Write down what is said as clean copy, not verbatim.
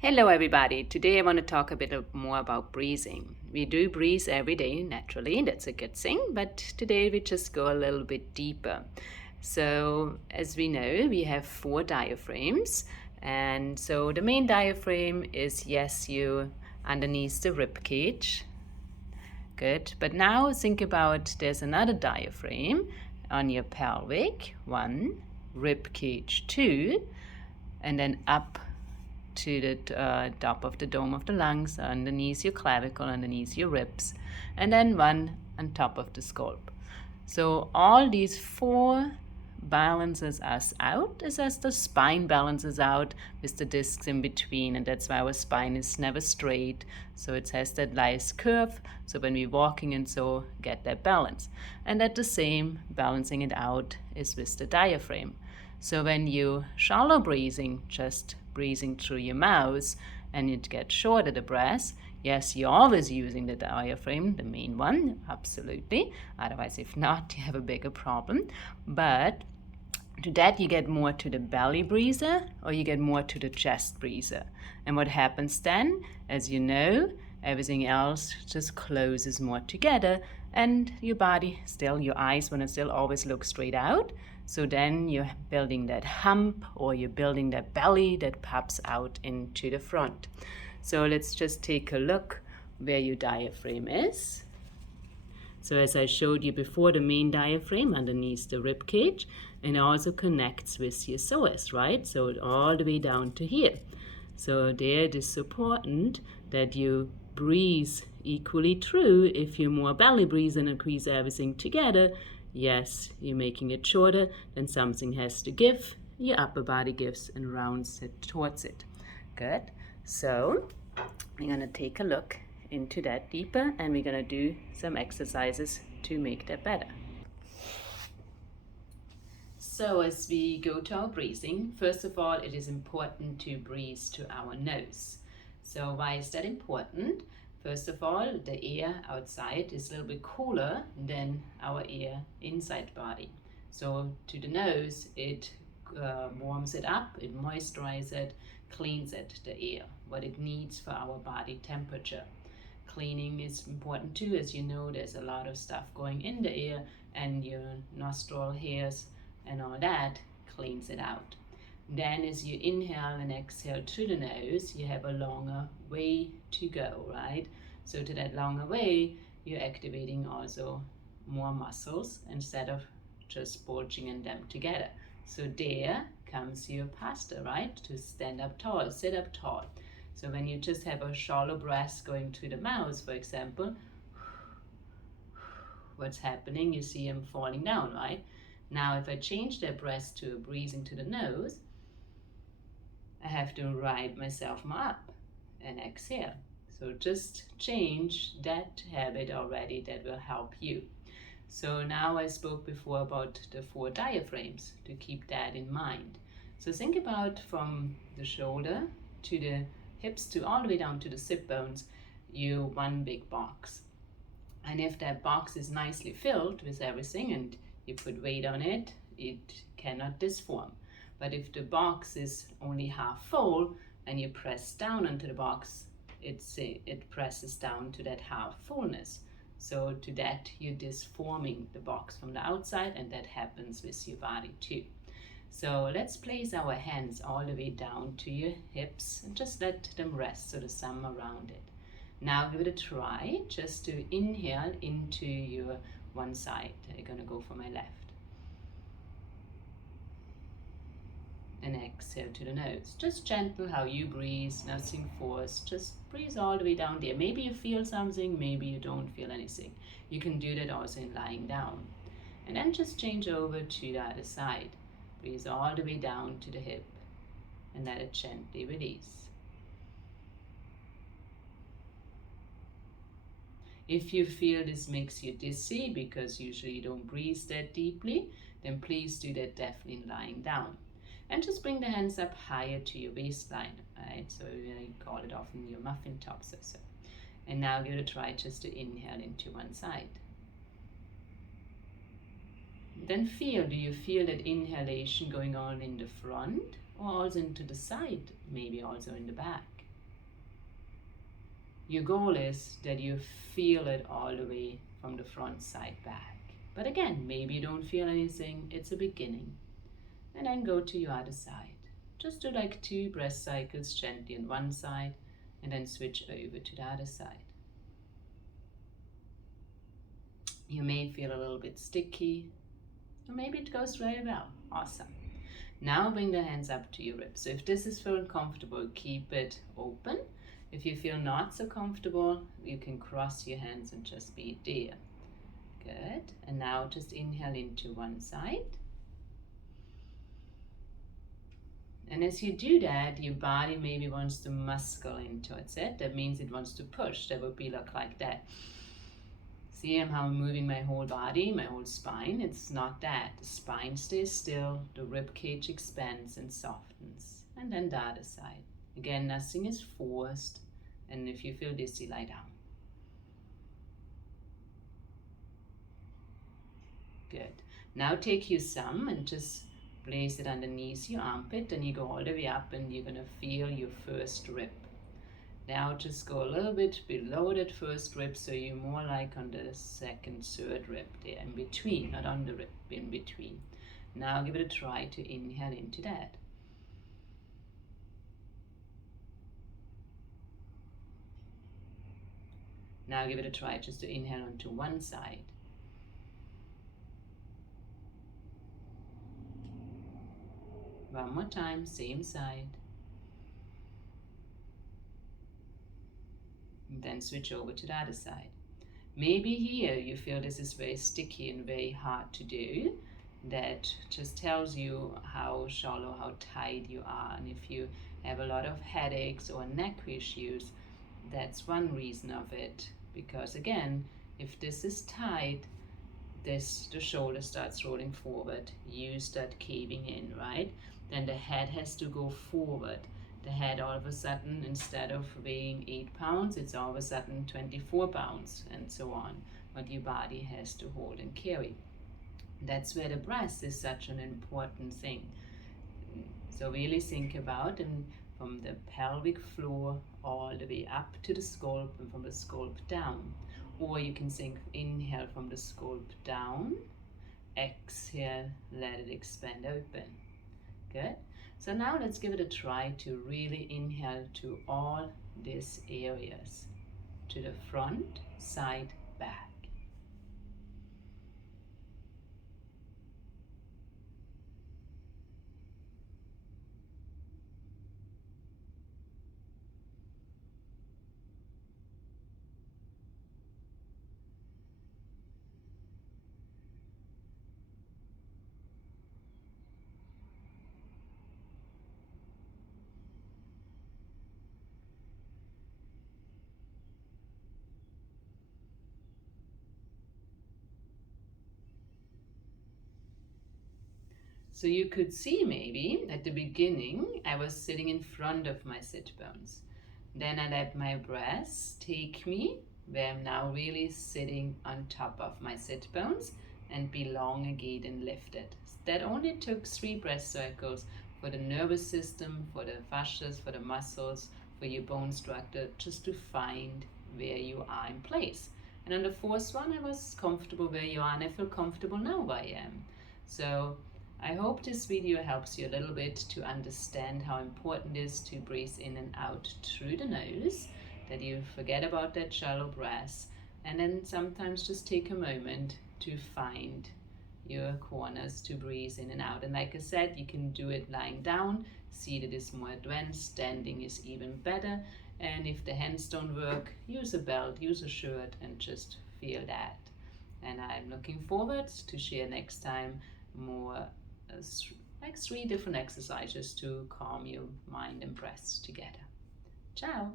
Hello, everybody. Today I want to talk a bit more about breathing. We do breathe every day naturally, that's a good thing, but today we just go a little bit deeper. So, as we know, we have 4 diaphragms, and so the main diaphragm is yes, you underneath the rib cage. Good, but now think about there's another diaphragm on your pelvic, 1, rib cage 2, and then up to the top of the dome of the lungs, underneath your clavicle, underneath your ribs, and then 1 on top of the scalp. So all these 4 balances us out as the spine balances out with the discs in between, and that's why our spine is never straight. So it has that nice curve. So when we're walking and so get that balance. And at the same, balancing it out is with the diaphragm. So when you shallow breathing, just breathing through your mouth, and it gets shorter the breath, yes, you're always using the diaphragm, the main one, absolutely. Otherwise, if not, you have a bigger problem. But to that, you get more to the belly breather or you get more to the chest breather. And what happens then, as you know, everything else just closes more together, and your body still, your eyes want to still always look straight out. So then you're building that hump, or you're building that belly that pops out into the front. So let's just take a look where your diaphragm is. So as I showed you before, the main diaphragm underneath the rib cage, and also connects with your psoas, right? So all the way down to here. So there it is important that you breathe equally through. If you more belly breathe and increase everything together, yes, you're making it shorter, then something has to give. Your upper body gives and rounds it towards it. Good. So we're going to take a look into that deeper, and we're going to do some exercises to make that better. So as we go to our breathing, first of all, it is important to breathe to our nose. So why is that important? First of all, the air outside is a little bit cooler than our air inside body. So to the nose, it warms it up, it moisturizes it, cleans it, the air, what it needs for our body temperature. Cleaning is important too. As you know, there's a lot of stuff going in the air, and your nostril hairs and all that cleans it out. Then as you inhale and exhale through the nose, you have a longer way to go, right? So to that longer way, you're activating also more muscles instead of just bulging in them together. So there comes your posture, right? To stand up tall, sit up tall. So when you just have a shallow breath going through the mouth, for example, what's happening? You see him falling down, right? Now, if I change that breath to breathing to the nose, I have to ride myself more up and exhale. So just change that habit already. That will help you. So now I spoke before about the 4 diaphragms, to keep that in mind. So think about from the shoulder to the hips to all the way down to the sit bones, you one big box. And if that box is nicely filled with everything and you put weight on it, it cannot disform. But if the box is only half full and you press down onto the box, it presses down to that half fullness. So to that, you're disforming the box from the outside, and that happens with your body too. So let's place our hands all the way down to your hips and just let them rest so the thumb around it. Now give it a try just to inhale into your one side. I'm going to go for my left. And exhale to the nose. Just gentle how you breathe, nothing forced. Just breathe all the way down there. Maybe you feel something, maybe you don't feel anything. You can do that also in lying down. And then just change over to the other side. Breathe all the way down to the hip and let it gently release. If you feel this makes you dizzy because usually you don't breathe that deeply, then please do that definitely in lying down. And just bring the hands up higher to your waistline, right? So we call it often your muffin tops or so. And now give it a try just to inhale into one side. Then do you feel that inhalation going on in the front or also into the side, maybe also in the back? Your goal is that you feel it all the way from the front side back. But again, maybe you don't feel anything, it's a beginning. And then go to your other side. Just do like 2 breath cycles gently on one side and then switch over to the other side. You may feel a little bit sticky, or maybe it goes very well. Awesome. Now bring the hands up to your ribs. So if this is feeling comfortable, keep it open. If you feel not so comfortable, you can cross your hands and just be there. Good. And now just inhale into one side. And as you do that, your body maybe wants to muscle in towards it. That means it wants to push. That would be like that. See how I'm moving my whole body, my whole spine? It's not that. The spine stays still, the rib cage expands and softens. And then the other side. Again, nothing is forced. And if you feel dizzy, lie down. Good. Now take your thumb and just place it underneath your armpit, and you go all the way up and you're going to feel your first rib. Now just go a little bit below that first rib, so you're more like on the second, third rib there, in between, not on the rib, in between. Now give it a try to inhale into that. Now give it a try just to inhale onto one side. One more time, same side. And then switch over to the other side. Maybe here you feel this is very sticky and very hard to do. That just tells you how shallow, how tight you are. And if you have a lot of headaches or neck issues, that's one reason of it. Because again, if this is tight, the shoulder starts rolling forward. You start caving in, right? Then the head has to go forward. The head all of a sudden, instead of weighing 8 pounds, it's all of a sudden 24 pounds and so on, what your body has to hold and carry. That's where the breath is such an important thing. So really think about, and from the pelvic floor all the way up to the scalp, and from the scalp down. Or you can think, inhale from the scalp down, exhale, let it expand open. Good. So now let's give it a try to really inhale to all these areas, to the front, side, back. So you could see maybe at the beginning I was sitting in front of my sit bones. Then I let my breath take me where I'm now really sitting on top of my sit bones and belong again and lifted. That only took 3 breath cycles for the nervous system, for the fascias, for the muscles, for your bone structure, just to find where you are in place. And on the 4th one, I was comfortable where you are, and I feel comfortable now where I am. So I hope this video helps you a little bit to understand how important it is to breathe in and out through the nose, that you forget about that shallow breath, and then sometimes just take a moment to find your corners to breathe in and out. And like I said, you can do it lying down. Seated is more advanced, standing is even better. And if the hands don't work, use a belt, use a shirt, and just feel that. And I'm looking forward to share next time more like 3 different exercises to calm your mind and breath together. Ciao!